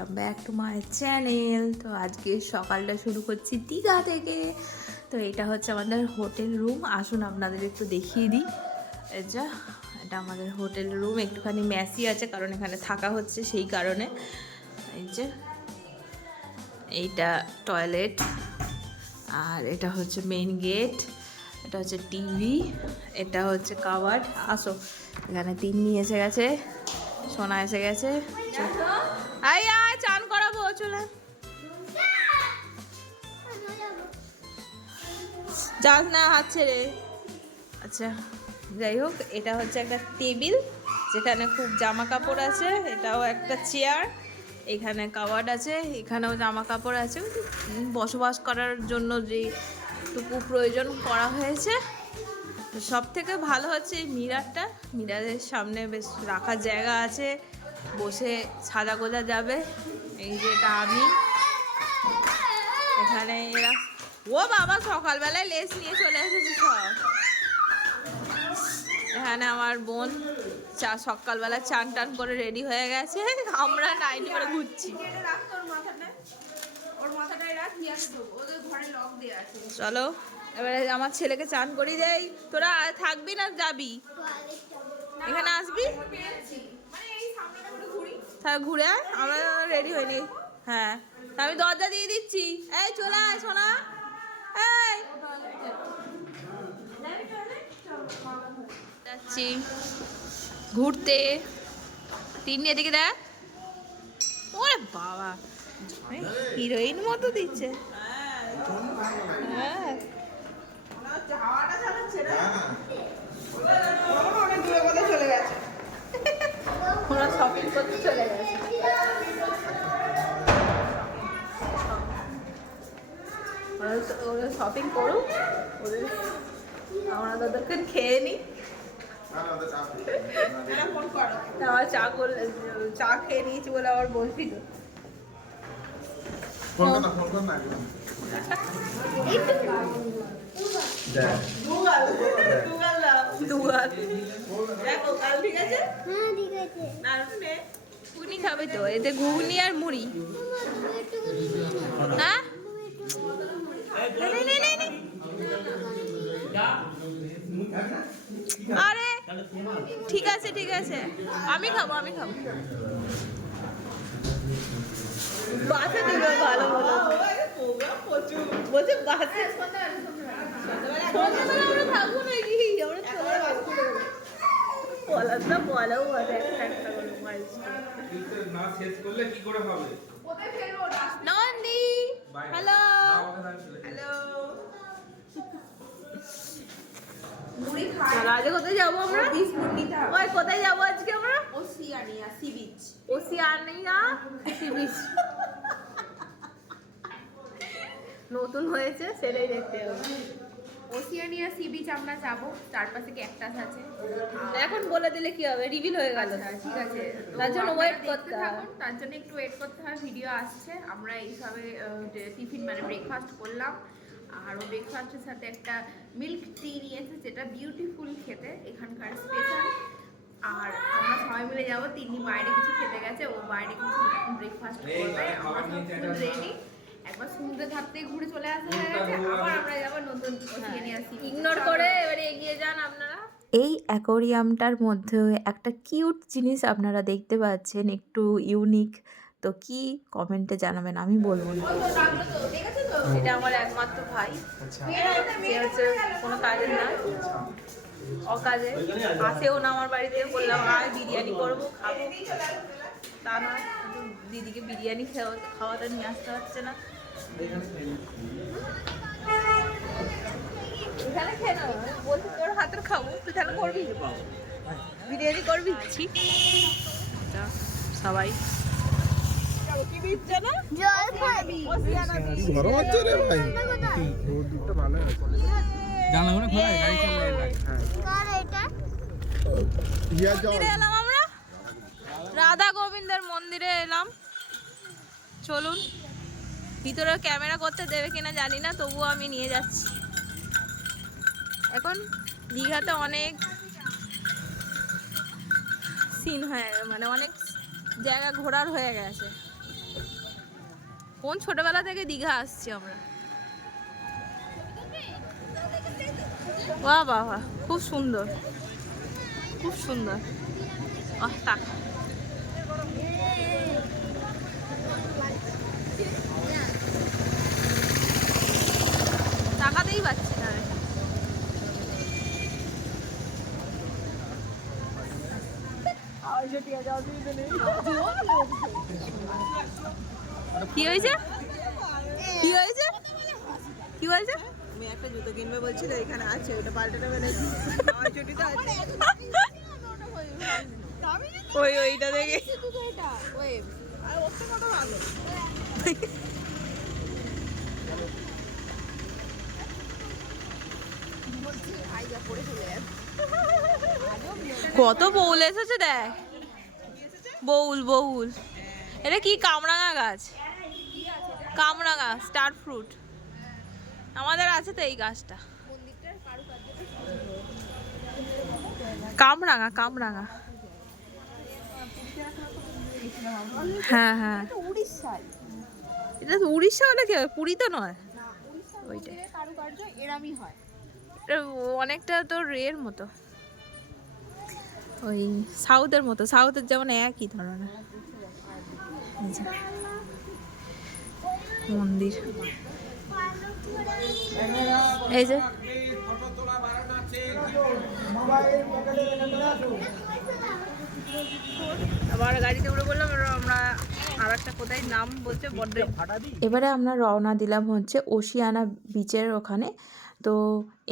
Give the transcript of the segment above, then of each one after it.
Welcome back to my channel. তো আজকে সকালটা শুরু করছি দীঘা থেকে। তো এটা হচ্ছে আমাদের হোটেল রুম, আসুন আপনাদের একটু দেখিয়ে দিই। এটা আমাদের হোটেল রুম, একটুখানি ম্যাসি আছে কারণ এখানে থাকা হচ্ছে সেই কারণে। এই যে এইটা টয়লেট, আর এটা হচ্ছে মেইন গেট, এটা হচ্ছে টিভি, এটা হচ্ছে কাবার্ড। আসো, এখানে তিন্নি এসে গেছে, সোনা এসে গেছে। আয় আয় চান করাবো, চলে যাস না, হাত ছেড়ে। আচ্ছা, যাই হোক, এটা হচ্ছে একটা টেবিল যেখানে খুব জামা কাপড় আছে। এটাও একটা চেয়ার, এখানে কাবার্ড আছে, এখানেও জামা কাপড় আছে। বসবাস করার জন্য যেটুকু প্রয়োজন করা হয়েছে। সব থেকে ভালো হচ্ছে এই মিরারটা, মিরারের সামনে বেশ রাখার জায়গা আছে, বসে সাজা গোজা যাবে। এই যে এটা আমি, এখানে এরা, ও বাবা সকালবেলায় লেস নিয়ে চলে এসেছে সব। এখানে আমার বোন সকালবেলা চান টান করে রেডি হয়ে গেছে, আমরা নাইটি করে ঘুরছি। চলো এবারে আমার ছেলেকে চান করি দেই। তোরা থাকবি না যাবি? এখানে আসবি, তাহলে ঘুরে আয়, আমরা রেডি হইনি। হ্যাঁ, আমি দরজা দিয়ে দিচ্ছি। এই চলে আয় সোনা, এই যাচ্ছি ঘুরতে। তিন এদিকে দেখ, ওরে বাবা হিরোইন মতো দিচ্ছে। হ্যাঁ, ওরা শপিং করতে চলে গেছে। ওরা শপিং করুক, ওদের আমরা তাদেরকে খেয়ে নিই। আমার চা খেয়ে নিয়েছি বলে আবার বলছিল। ঘুগনি খাবে তো, এতে ঘুগনি আর মুড়ি। হ্যাঁ, আরে ঠিক আছে ঠিক আছে, আমি খাবো আমি খাবো। বাসে দেবে ভালো ভালো বলছে, বাসে আমরা থাকবো নাকি? আমরা বলার না বলাও আছে, একটা একটা করে নন্দী। হ্যালো হ্যালো, আজকে কোথায় যাবো আমরা? ওই কোথায় যাবো আজকে আমরা? Oceania sea beach. Oceania sea beach নতুন হয়েছে, সেটাই দেখতে হবে। ওসিয়ানিয়া সি বিচ আমরা যাবো, চারপাশে ক্যাকটাস আছে। এখন বলে দিলে কি হবে, রিভিল হয়ে গেল। ঠিক আছে, তার জন্য ওয়েট করতে হবে। তার জন্য একটু ওয়েট করতে হবে, ভিডিও আসছে। আমরা এইভাবে টিফিন মানে ব্রেকফাস্ট করলাম, আর ও ব্রেকফাস্টের সাথে একটা মিল্ক টি নিয়েছে, যেটা বিউটিফুল খেতে, এখানকার স্পেশাল। আর আমরা সবাই মিলে যাবো। তিনি বাইরে কিছু খেতে গেছে, ও বাইরে কিছু ব্রেকফাস্ট করবে। আমরা সব ফুল রেডি, একবার সমুদ্রের ধার থেকে ঘুরে চলে আসা হয়ে গেছে, আবার আমরা যাবো নতুন ওসিয়ানিয়া সি বিচ। ইগনোর করে এবারে এগিয়ে যান আপনারা। এই অ্যাকোরিয়ামটার মধ্যে একটা কিউট জিনিস আপনারা দেখতে পাচ্ছেন, একটু ইউনিক। তো কি কমেন্টে জানাবেন, আমি বলবো না। এটা আমার একমাত্র ভাই, সে হচ্ছে কোনো কাজের না, অকাজে। আসেও না আমার বাড়িতে, বললাম আয় বিরিয়ানি করবো খাবো, তা না, দিদিকে বিরিয়ানি খাওয়াতে নিয়ে আসতে হচ্ছে না। এখানে খেয়ে নেবো, বলছি তোর হাতের খাবো, তুই তাহলে করবি বিরিয়ানি করবি। সবাই কি দিচ্ছে না, গরম হচ্ছে রে ভাই, দুধটা ভালো আছে। জানলাগুলো খোলা, গাড়ি চালালে এলাম আমরা রাধা গোবিন্দের মন্দিরে এলাম। চলুন, ভিতরে ক্যামেরা করতে দেবে কিনা জানি না, তবুও আমি নিয়ে যাচ্ছি। এখন দীঘাতে অনেক সিন হয়ে, মানে অনেক জায়গা ঘোরার হয়ে গেছে। কোন ছোটবেলা থেকে দীঘা আসছি আমরা। বাহ বাহ বাহ, খুব সুন্দর, খুব সুন্দর। টাকা টাকাতেই পাচ্ছি না রে। কি হয়েছে, কি হয়েছে, কি হয়েছে? আমি একটা জুতো কিনবে বলছিল, এখানে আছে, ওটা পাল্টে দেবে নাকি? আমার চটিটা আছে। ওই ওইটা দেখে আর ওর তো কত ভালো। কত বউল এসেছে দেখ, বউল বউল। এটা কি কামরাঙা গাছ, কামরাঙা স্টার ফ্রুট। আমাদের আছে তো এই গাছটা, কামরাঙা কামরাঙা। হ্যাঁ হ্যাঁ, উড়িষ্যায় এটা তো উড়িষ্যা হলে কি হবে, পুরী তো নয়। ওইটাই কারুকার্য এরামই হয়। এটা অনেকটা তোর এর মতো, ওই সাউথের মতো, সাউথের যেমন একই ধরনের। এই যে মন্দির, এই যে আবার গাড়িতে উঠে বললাম আমরা আর একটা কোথায় নাম বলছে বড্ড। এবারে আমরা রওনা দিলাম হচ্ছে ওশিয়ানা বিচের ওখানে। তো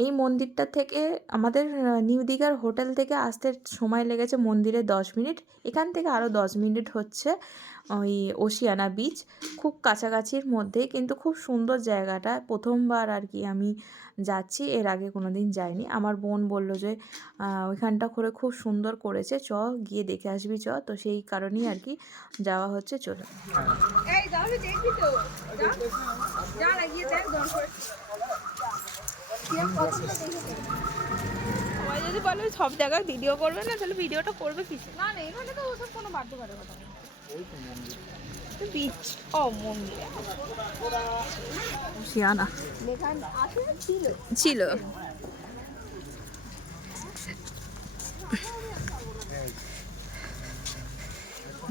এই মন্দিরটা থেকে আমাদের নিউ দীঘার হোটেল থেকে আসতে সময় লেগেছে মন্দিরে 10 মিনিট, এখান থেকে আরও 10 মিনিট হচ্ছে ওই ওশিয়ানা বিচ, খুব কাছাকাছির মধ্যেই, কিন্তু খুব সুন্দর জায়গাটা। প্রথমবার আর কি আমি যাচ্ছি, এর আগে কোনো দিন যাইনি। আমার বোন বলল যে ওইখানটা করে খুব সুন্দর করেছে, চ গিয়ে দেখে আসবি চ। তো সেই কারণেই আর কি যাওয়া হচ্ছে। চলো এই দাও, আমি দেখবি তো, যা যা লাগিয়ে দেখ দরকার। সবাই যদি বলে সব জায়গায় ভিডিও করবে না, তাহলে ভিডিওটা করবে কিসে? না না, এখানে তো ওসব কোনো বাধ্য করে কথা নেই। বিচ, ও মন্দির ওশিয়ানা লেখা আছে, ছিল ছিল।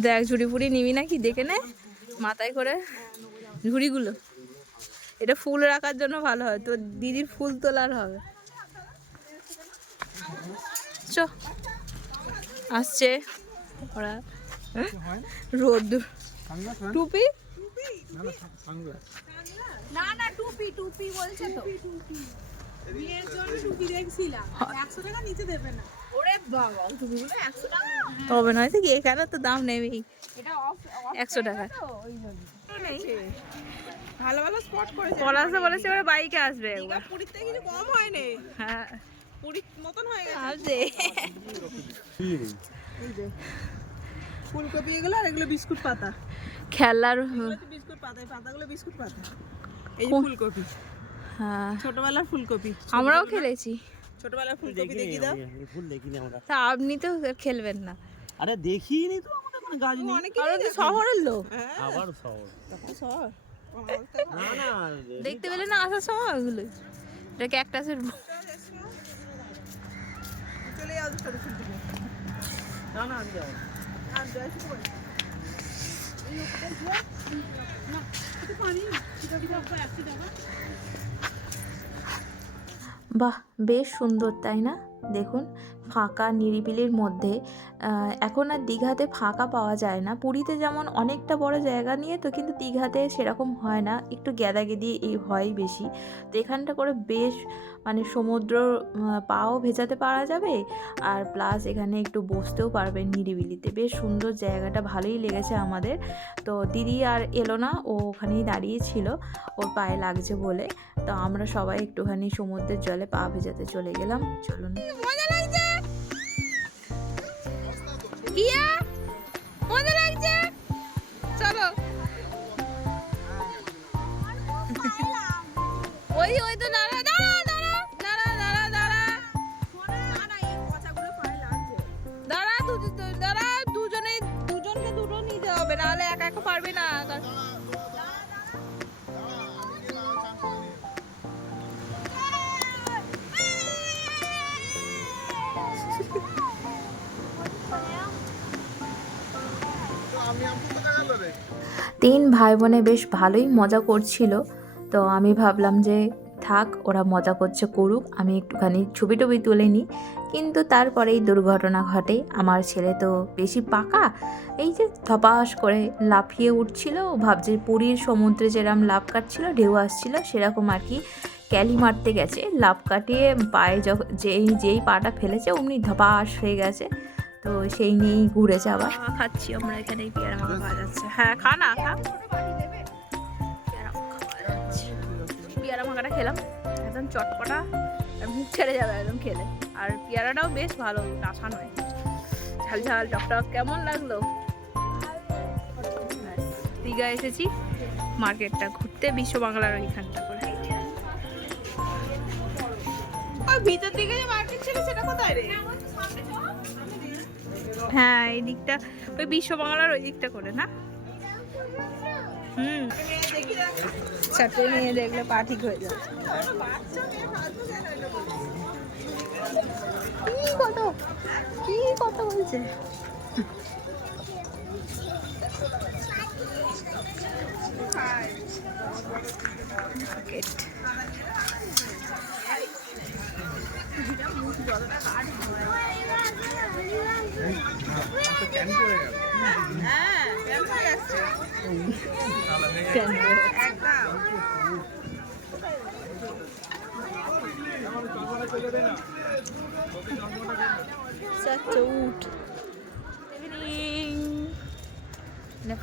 দেখ ঝুড়ি ফুড়ি নিবি নাকি, দেখে নে মাথায় করে ঝুড়িগুলো। এটা ফুল রাখার জন্য ভালো হয়, তো দিদির ফুল তোলার হবে। চ আসছে ওরা, রোদ্দুর। টুপি না না, টুপি টুপি বলছে তো। বিয়ের জন্য টুপি দেখছিলাম, 100 টাকা নিচে দেবে না। ওরে বাবা, টুপিগুলো 100 টাকা? তবে নয় তো কি, এখানে তো দাম নেবেই এটা অফ 100 টাকা। তো ওই জন্য। ভালো ভালো স্পট করেছে। পলাশে বলেছে এবার বাইকে আসবে দীঘা একবার। পুরীর থেকে কিছু কম হয়নি, হ্যাঁ পুরীর মতন হয়ে গেছে। আসবে। এই যে ফুলকপি এগুলো, আর এগুলো বিস্কুট পাতা। খেলার বিস্কুট পাতা, এই পাতাগুলো বিস্কুট পাতা। এই যে ফুলকপি, হ্যাঁ, ছোটবেলার ফুলকপি। আমরাও খেলেছি। ছোটবেলার ফুলকপি দেখি দাও। ফুল দেখিনি আমরা। তা আপনি তো খেলবেন না, আরে দেখিনি তো, আমাদের কোনো গাছ নেই। অনেকে আমরা তো শহরের লোক, আবার শহর। শহর না না, দেখতে পেলে না আসার সময় ওগুলো। এটা ক্যাকটাসের চলে যাও ছোট ফুল দিকে। না না আমি যাবো। আর জয়সী কই? বাহ, বেশ সুন্দর তাই না? দেখুন ফাঁকা নিরিবিলির মধ্যে। এখন আর দীঘাতে ফাঁকা পাওয়া যায় না। পুরীতে যেমন অনেকটা বড় জায়গা নিয়ে তো, কিন্তু দীঘাতে সেরকম হয় না, একটু গ্যাদাগেদি এই হয় বেশি। তো এখানটা করে বেশ মানে সমুদ্র পাও ভেজাতে পারা যাবে, আর প্লাস এখানে একটু বসতেও পারবেন নিরিবিলিতে। বেশ সুন্দর জায়গাটা, ভালোই লেগেছে আমাদের। তো দিদি আর এলো না, ও ওখানেই দাঁড়িয়ে ছিল, ওর পায়ে লাগছে বলে। তো আমরা সবাই একটুখানি সমুদ্রের জলে পা ভেজাতে চলে গেলাম। চলুন, মজা লাগছে, কিয়া মজা লাগছে, চলো। ওই ওই তো দাঁড়া দাঁড়া দাঁড়া দাঁড়া দাঁড়া দাঁড়া দাঁড়া দাঁড়া, দুজনকে দুটো নিতে হবে, নাহলে একা একা পারবে না। তিন ভাই বোনে বেশ ভালোই মজা করছিল। তো আমি ভাবলাম যে থাক, ওরা মজা করছে করুক, আমি একটুখানি ছবি টবি তুলে নিই। কিন্তু তারপরেই দুর্ঘটনা ঘটে। আমার ছেলে তো বেশি পাকা, এই যে ধপাস করে লাফিয়ে উঠছিল, ভাবছে পুরীর সমুদ্রে যেরকম লাফ কাটছিল, ঢেউ আসছিল, সেরকম আর কি ক্যালি মারতে গেছে, লাফ কাটিয়ে পায়ে যখন যেই পাটা ফেলেছে অমনি ধপাস হয়ে গেছে। তো সেই নিয়েই ঘুরে যাওয়া। খাচ্ছি আমরা এখানে, পেয়ারা মাখা খাওয়া যাচ্ছে। হ্যাঁ খা না খা। পেয়ারা মাখাটা খেলাম, একদম চটপটা, আর মুখ ছেড়ে যাবে একদম খেলে। আর পেয়ারাটাও বেশ ভালো, টাসা নয়, ঝাল ঝাল টকটক। কেমন লাগলো? দীঘা এসেছি মার্কেটটা ঘুরতে, বিশ্ব বাংলার ওইখানটা করে। ভিতর দিকে যে মার্কেট ছিল সেটা কোথায় রে? হ্যাঁ এই দিকটা ওই বিশ্ব বাংলার ওই দিকটা করে না। চারটে নিয়ে দেখলে পা ঠিক হয়ে যাবে। কি কথা বলছে?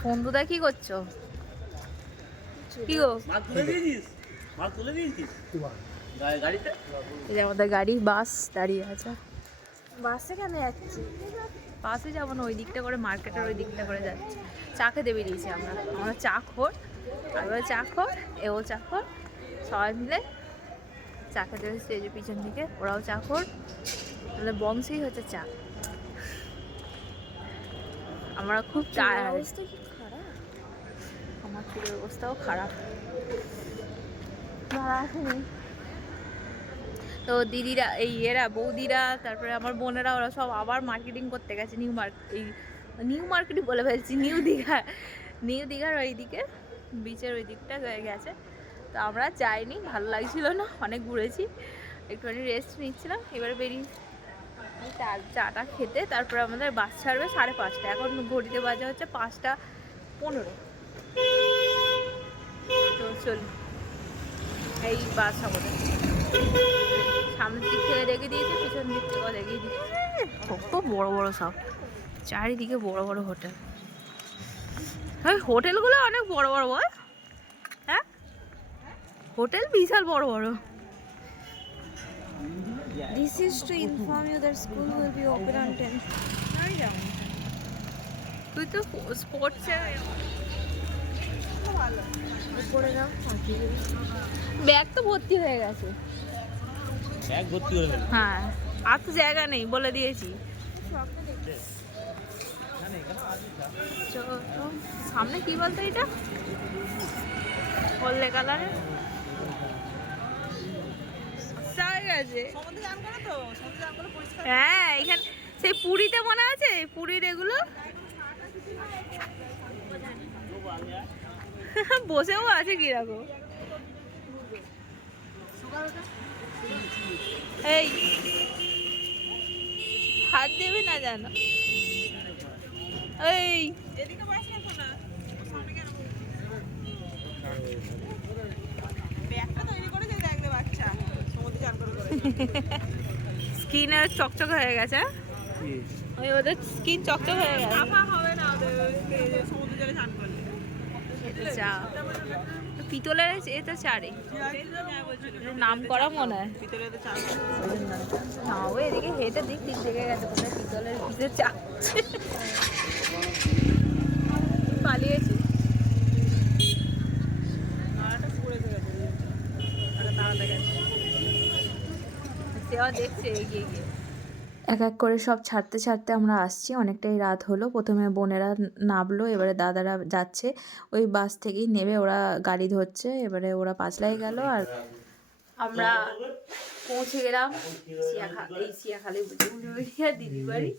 ফোন দুদা কি করছো? কি গো? এই যে আমাদের গাড়ি, বাস দাঁড়িয়ে আছে। বাসে কেন যাচ্ছি? বাসে যাবো না, ওই দিকটা করে মার্কেটের ওই দিকটা করে যাচ্ছি। চা খেতে বেরিয়েছি আমরা চা খোর, আর চা খোর, এও চা খোর, সবাই মিলে চা খেতে বেরিয়েছি। এই যে পিছন দিকে ওরাও চা খোর, তাহলে বংশই হচ্ছে চা। আমরা খুব টায়ার্ড। আমার চুলের অবস্থাও খারাপ। তো দিদিরা, এই এরা বৌদিরা, তারপরে আমার বোনেরা, ওরা সব আবার মার্কেটিং করতে গেছে। নিউ মার্কেটই বলে ফেলছি, নিউ দীঘার ওই দিকে, বিচের ওই দিকটা গেছে। তো আমরা যাইনি, ভালো লাগছিল না, অনেক ঘুরেছি, একটুখানি রেস্ট নিচ্ছিলাম। এবারে বেরিয়ে চাটা খেতে, তারপরে আমাদের বাস ছাড়বে 5:30। এখন ঘড়িতে বাজে হচ্ছে 5:15। তো চলুন, এই বাস আমাদের সামনের দিক থেকে রেখে দিয়েছে, পিছন দিক থেকেও রেখে দিয়েছে। কত বড় বড় সব, চারিদিকে বড় বড় হোটেল। ওই হোটেলগুলো অনেক বড় বড়, বল। হ্যাঁ, হোটেল বিশাল বড় বড়। This is to inform you that school will be open on 10th. তুই তো স্পোর্টসে করে দাও। ব্যাগ তো ভর্তি হয়ে গেছে। ব্যাগ ভর্তি করে ফেল। হ্যাঁ, আর তো জায়গা নেই, বলে দিয়েছি। সামনে কি বলতো এটা, হলদে কালারের গেছে। হ্যাঁ, এখানে সেই পুরীতে মনে আছে, পুরীর এগুলো বসেও আছে কিরকম। এই হাত দেবে না জানো। এই স্কিন চকচক হয়ে গেছে। ওই ওদের স্কিন চকচক হয়ে গেছে। চা পিতলের এটা চারে নাম করা মনে হয়। না, ও এদিকে হেঁটে দিক দেখে গেছে কোথায় পিতলের ভিতরে চা পালিয়েছি। দেখছে এগিয়ে গিয়ে। এক এক করে সব ছাড়তে ছাড়তে আমরা আসছি, অনেকটাই রাত হলো। প্রথমে বোনেরা নামলো, এবারে দাদারা যাচ্ছে, ওই বাস থেকেই নেবে, ওরা গাড়ি ধরছে। এবারে ওরা পাঁচলায় গেল, আর আমরা পৌঁছে গেলাম সিয়াখালি দিদির বাড়ি।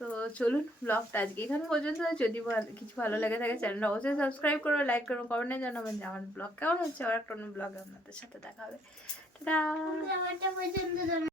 তো চলুন ব্লগটা আজকে এখানে পর্যন্ত। যদি কিছু ভালো লাগে থাকে চ্যানেলটা অবশ্যই সাবস্ক্রাইব করো, লাইক করো, কমেন্টে জানাবেন যে আমার ব্লগ কেমন হচ্ছে। আর একটা অন্য ব্লগে আপনাদের সাথে দেখা হবে। টাটা।